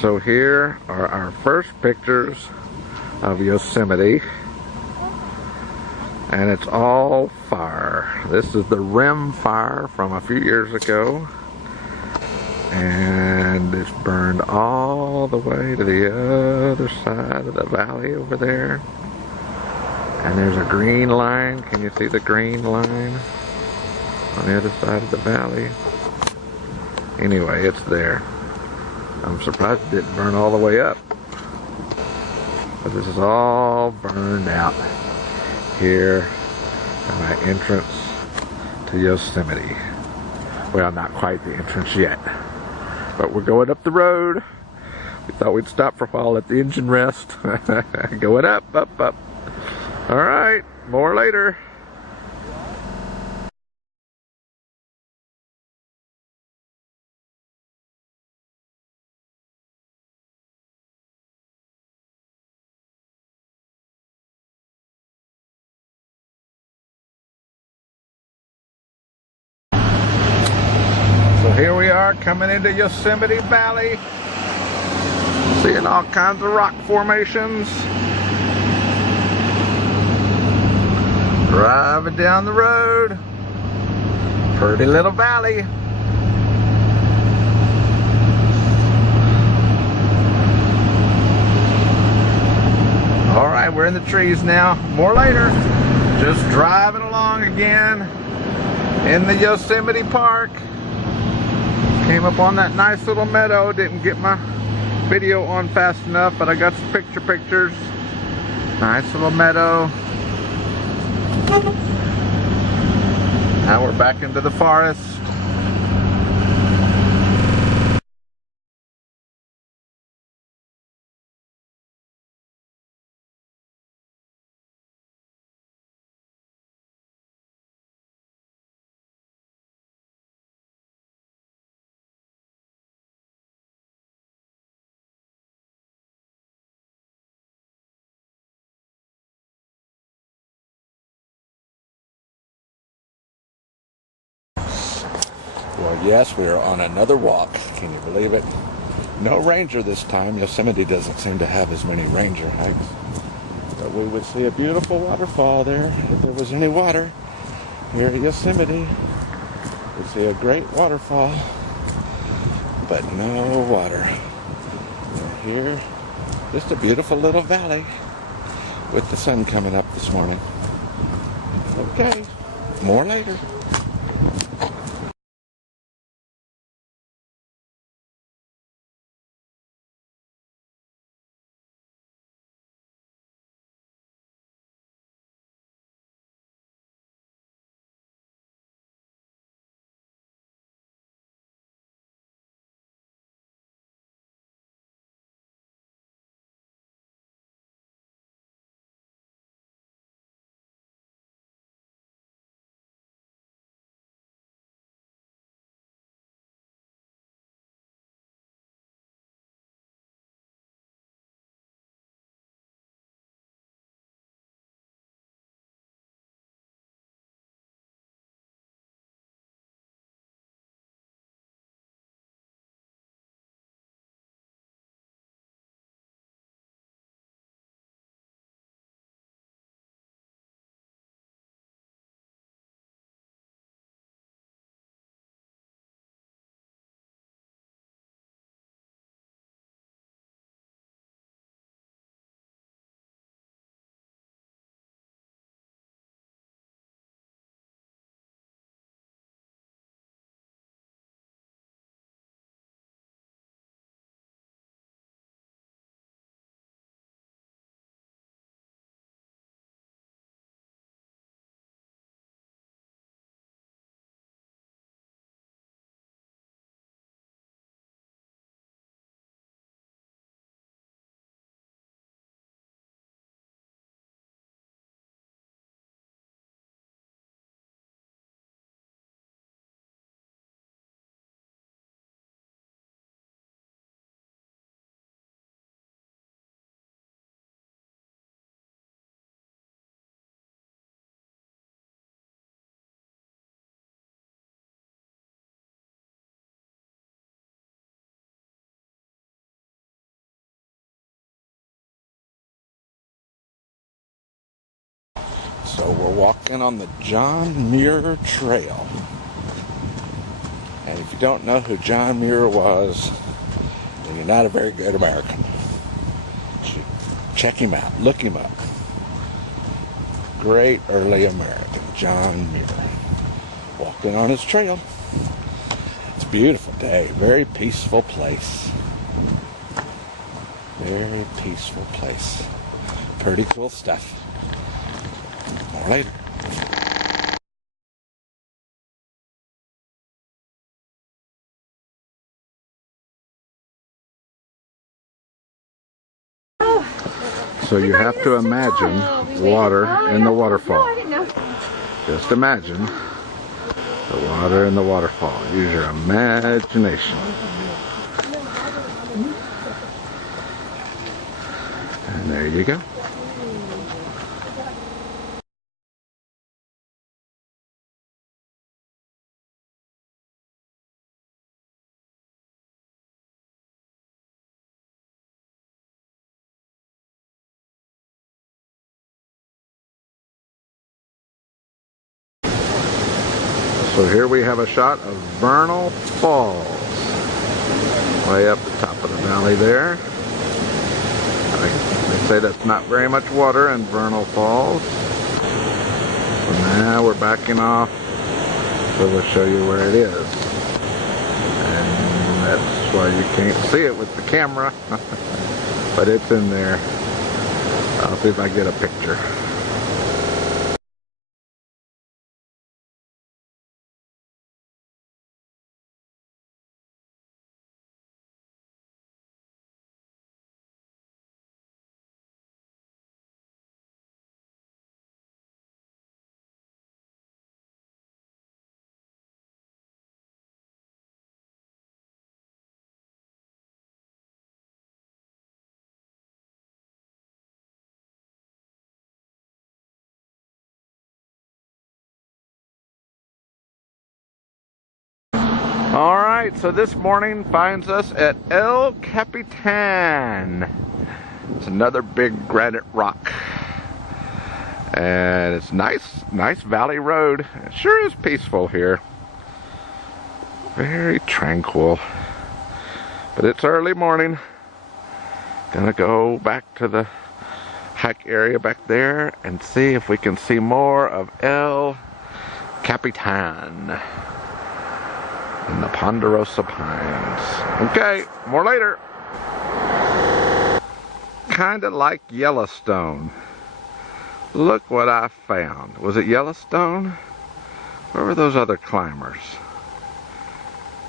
So here are our first pictures of Yosemite, and it's all fire. This is the rim fire from a few years ago, and it's burned all the way to the other side of the valley over there. And there's a green line. Can you see the green line on the other side of the valley? Anyway, it's there. I'm surprised it didn't burn all the way up. But this is all burned out here at my entrance to Yosemite. Well, not quite the entrance yet, but we're going up the road. We thought we'd stop for a while, let the engine rest. Going up, up, up. All right, more later. So here we are coming into Yosemite Valley, seeing all kinds of rock formations. Driving down the road, pretty little valley. All right, we're in the trees now. More later. Just driving along again in the Yosemite Park. Came up on that nice little meadow. Didn't get my video on fast enough, but I got some pictures. Nice little meadow. Now we're back into the forest. Well, yes, we are on another walk. Can you believe it? No ranger this time. Yosemite doesn't seem to have as many ranger hikes. But we would see a beautiful waterfall there if there was any water. Here at Yosemite, we'd see a great waterfall, but no water. And here, just a beautiful little valley with the sun coming up this morning. Okay, more later. So we're walking on the John Muir Trail. And if you don't know who John Muir was, then you're not a very good American. You should check him out, look him up. Great early American, John Muir. Walking on his trail. It's a beautiful day, very peaceful place. Very peaceful place. Pretty cool stuff. More later. So you have to imagine water in the waterfall. Just imagine the water in the waterfall. Use your imagination. And there you go. So here we have a shot of Vernal Falls. Way up the top of the valley there. They say that's not very much water in Vernal Falls. So now we're backing off, so we'll show you where it is. And that's why you can't see it with the camera, but it's in there. I'll see if I get a picture. Alright, so this morning finds us at El Capitan. It's another big granite rock. And it's nice valley road. It sure is peaceful here. Very tranquil. But it's early morning. Gonna go back to the hike area back there and see if we can see more of El Capitan in the Ponderosa Pines. Okay, more later. Kinda like Yellowstone. Look what I found. Was it Yellowstone? Where were those other climbers?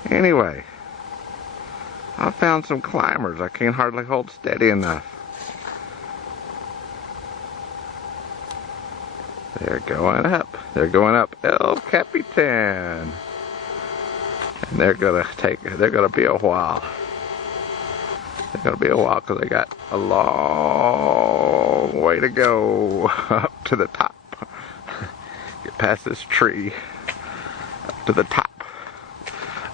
Anyway, I found some climbers. I can't hardly hold steady enough. They're going up. They're going up El Capitan. And they're gonna be a while. They're gonna be a while because they got a long way to go up to the top. Get past this tree up to the top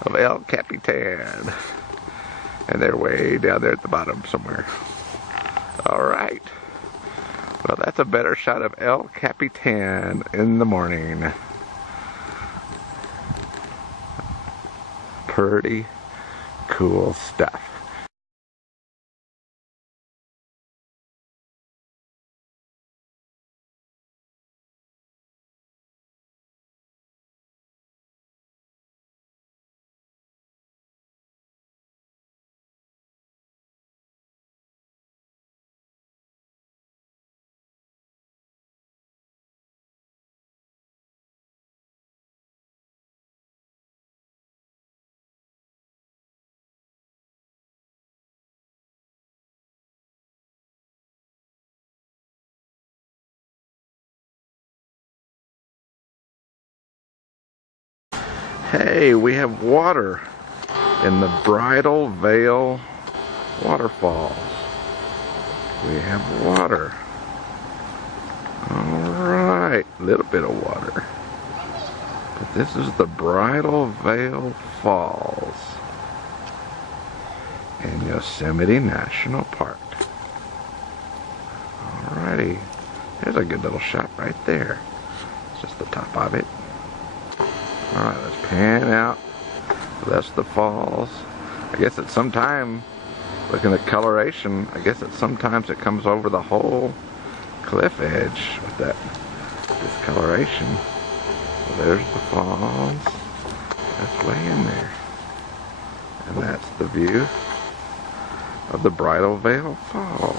of El Capitan. And they're way down there at the bottom somewhere. Alright. Well, that's a better shot of El Capitan in the morning. Pretty cool stuff. Hey, we have water in the Bridal Veil waterfall. We have water. Alright, a little bit of water. But this is the Bridal Veil Falls in Yosemite National Park. Alrighty, there's a good little shot right there. It's just the top of it. Alright, let's pan out. That's the falls. I guess at some time, looking at coloration, I guess at sometimes it comes over the whole cliff edge with that discoloration. So there's the falls. That's way in there. And that's the view of the Bridal Veil Falls.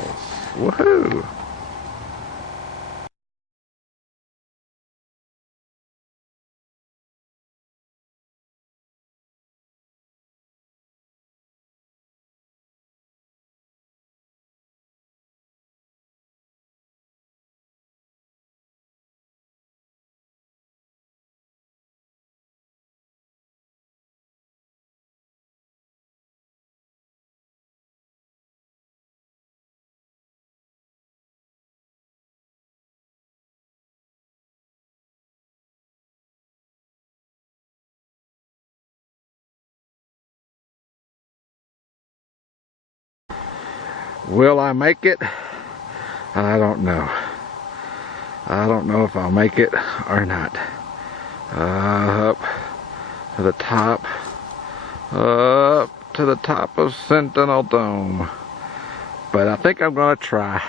Woohoo! Will I make it? I don't know. I don't know if I'll make it or not. Up to the top. Up to the top of Sentinel Dome. But I think I'm going to try.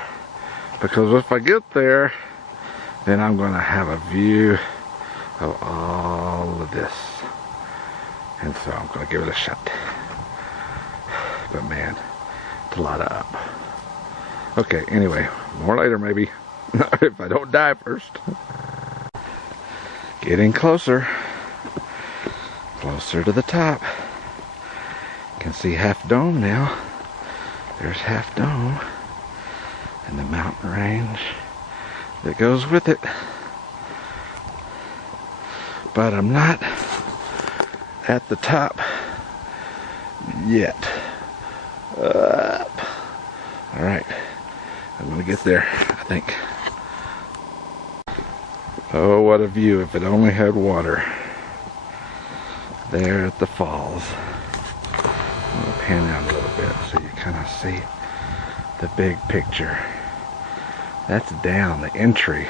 Because if I get there, then I'm going to have a view of all of this. And so I'm going to give it a shot. But man, it's a lot of up. Okay, anyway, more later maybe. If I don't die first. Getting closer. Closer to the top. Can see Half Dome now. There's Half Dome. And the mountain range that goes with it. But I'm not at the top yet. Up. Alright. I'm gonna get there, I think. Oh, what a view if it only had water. There at the falls. I'm gonna pan out a little bit so you kind of see the big picture. That's down. The entry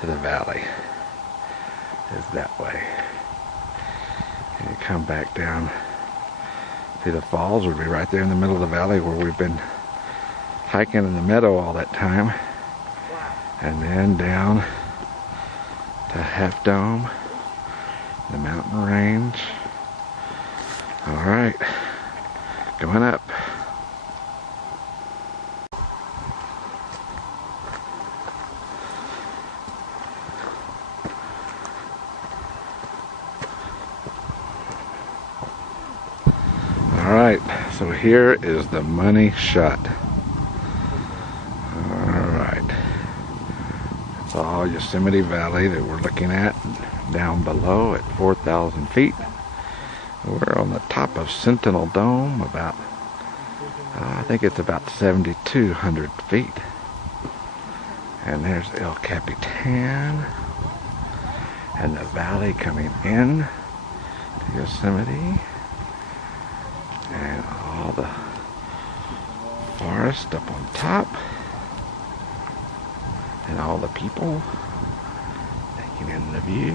to the valley is that way. And you come back down. See, the falls would be right there in the middle of the valley where we've been hiking in the meadow all that time. And then down to Half Dome, the mountain range. Alright, going up. Alright, so here is the money shot. Alright. It's all Yosemite Valley that we're looking at down below at 4,000 feet. We're on the top of Sentinel Dome, about, I think it's about 7,200 feet. And there's El Capitan and the valley coming in to Yosemite. And all the forest up on top. And all the people taking in the view.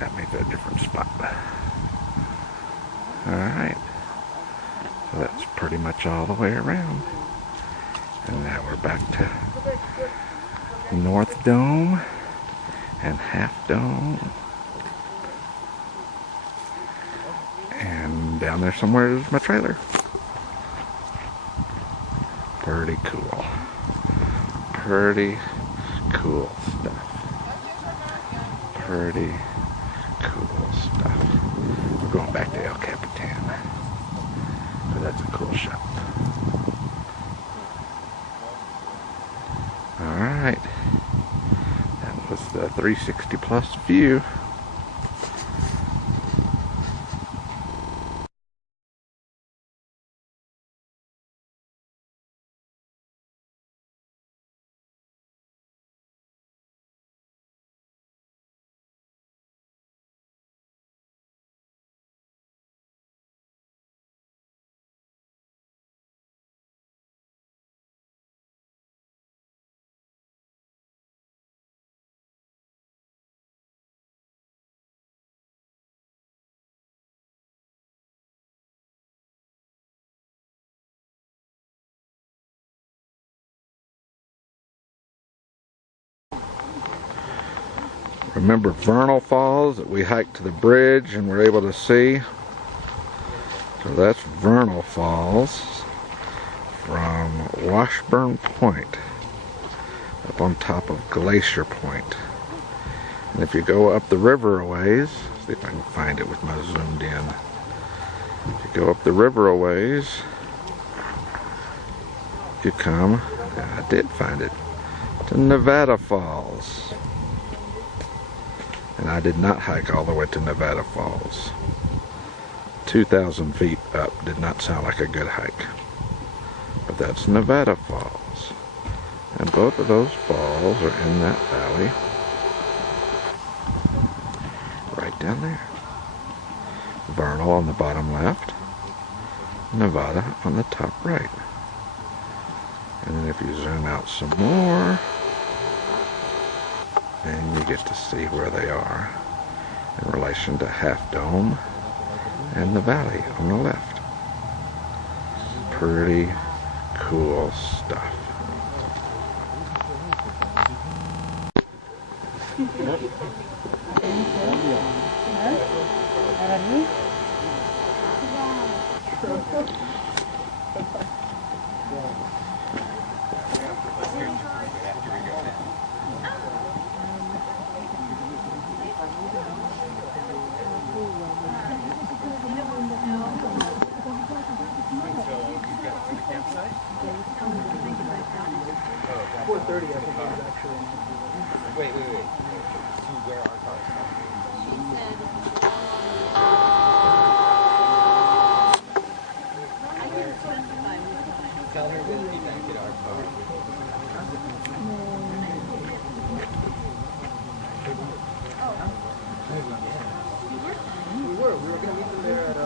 Got me to a different spot. Alright, so that's pretty much all the way around. And now we're back to North Dome and Half Dome. And down there somewhere is my trailer. Pretty cool. Pretty cool stuff. Pretty cool stuff. We're going back to El Capitan. But that's a cool shot. Alright. That was the 360 plus view. Remember Vernal Falls that we hiked to the bridge and were able to see? So that's Vernal Falls from Washburn Point, up on top of Glacier Point. And if you go up the river a ways, see if I can find it with my zoomed in. If you go up the river a ways, you come, I did find it, to Nevada Falls. And I did not hike all the way to Nevada Falls. 2,000 feet up did not sound like a good hike. But that's Nevada Falls. And both of those falls are in that valley. Right down there. Vernal on the bottom left. Nevada on the top right. And then if you zoom out some more, then you get to see where they are in relation to Half Dome and the valley on the left. Pretty cool stuff. Wait. Where our cars are. Tell her we'll be back at our car. We were going to meet them there at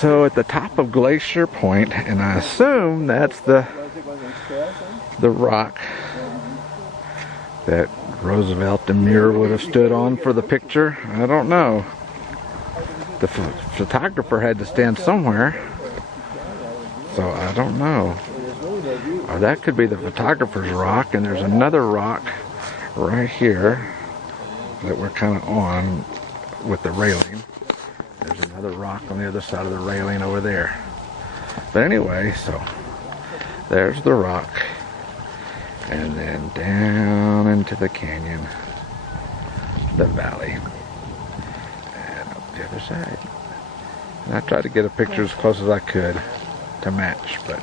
So at the top of Glacier Point, and I assume that's the rock that Roosevelt and Muir would have stood on for the picture. I don't know. The photographer had to stand somewhere, so I don't know. Or that could be the photographer's rock, and there's another rock right here that we're kind of on with the railing. There's another rock on the other side of the railing over there. But anyway, so there's the rock. And then down into the canyon, the valley. And up the other side. And I tried to get a picture as close as I could to match, but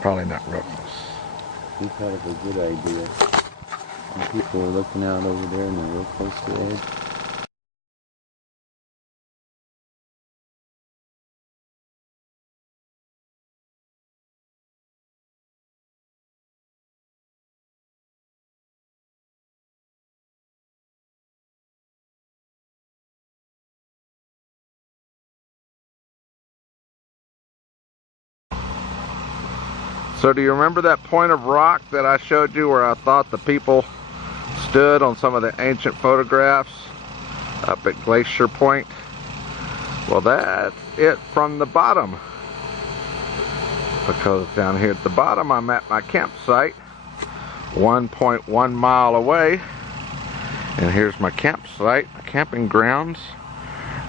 probably not real close. We thought it was a good idea. And people are looking out over there and they're real close to the edge. So do you remember that point of rock that I showed you where I thought the people stood on some of the ancient photographs up at Glacier Point? Well, that's it from the bottom. Because down here at the bottom I'm at my campsite, 1.1 mile away. And here's my campsite, my camping grounds,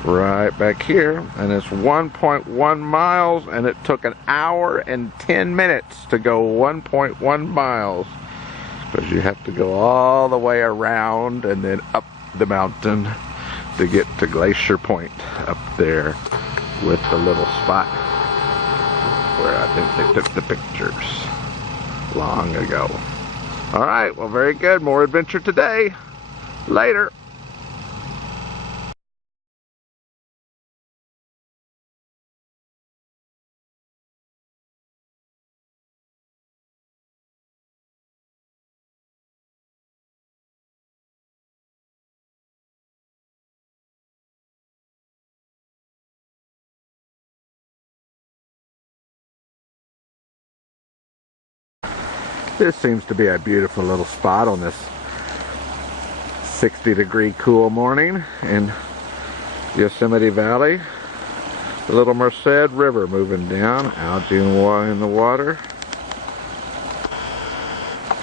right back here. And it's 1.1 miles, and it took an hour and 10 minutes to go 1.1 miles. Because you have to go all the way around and then up the mountain to get to Glacier Point up there with the little spot where I think they took the pictures long ago. Alright, well, very good. More adventure today. Later. This seems to be a beautiful little spot on this 60-degree cool morning in Yosemite Valley. The Little Merced River moving down, algae in the water.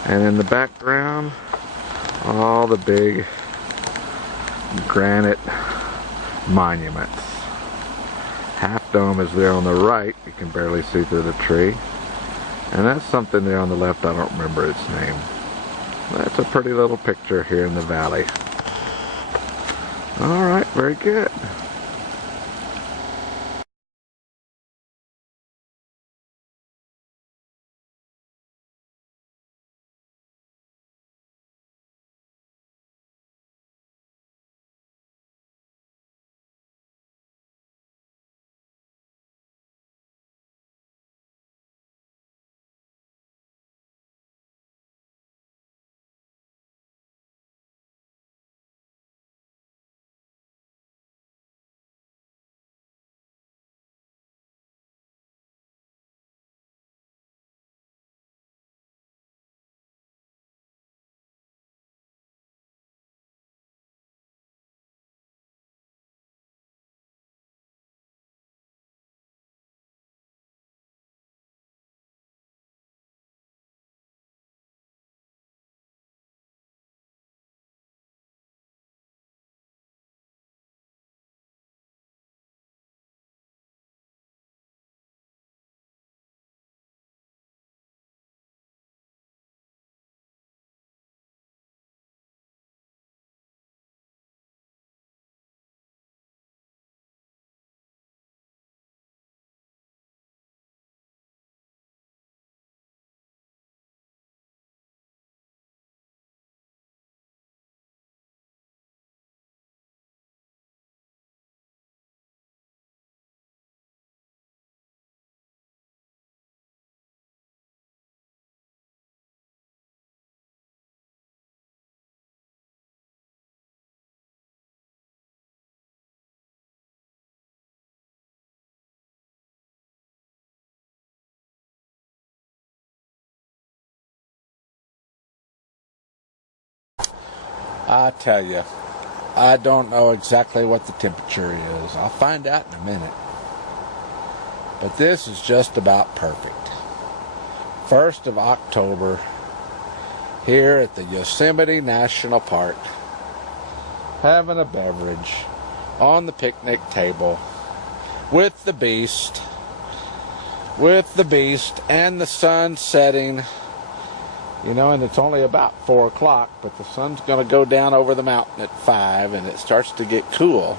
And in the background, all the big granite monuments. Half Dome is there on the right, you can barely see through the tree. And that's something there on the left, I don't remember its name. That's a pretty little picture here in the valley. Alright, very good. I tell you, I don't know exactly what the temperature is. I'll find out in a minute. But this is just about perfect. 1st of October, here at the Yosemite National Park, having a beverage on the picnic table with the beast and the sun setting. You know, and it's only about 4 o'clock, but the sun's going to go down over the mountain at 5, and it starts to get cool.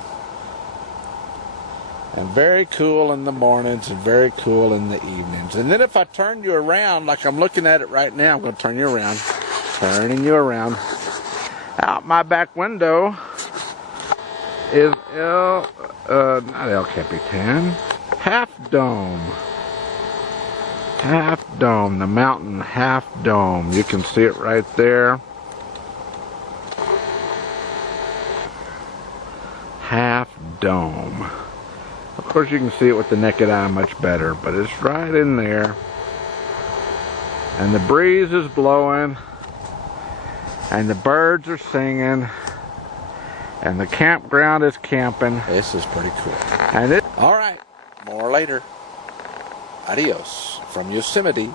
And very cool in the mornings and very cool in the evenings. And then if I turn you around, like I'm looking at it right now, I'm going to turn you around. Turning you around. Out my back window is not El Capitan, Half Dome. Half Dome, the mountain Half Dome. You can see it right there. Half Dome. Of course you can see it with the naked eye much better, but it's right in there. And the breeze is blowing, and the birds are singing, and the campground is camping. This is pretty cool. And All right, more later. Adios from Yosemite.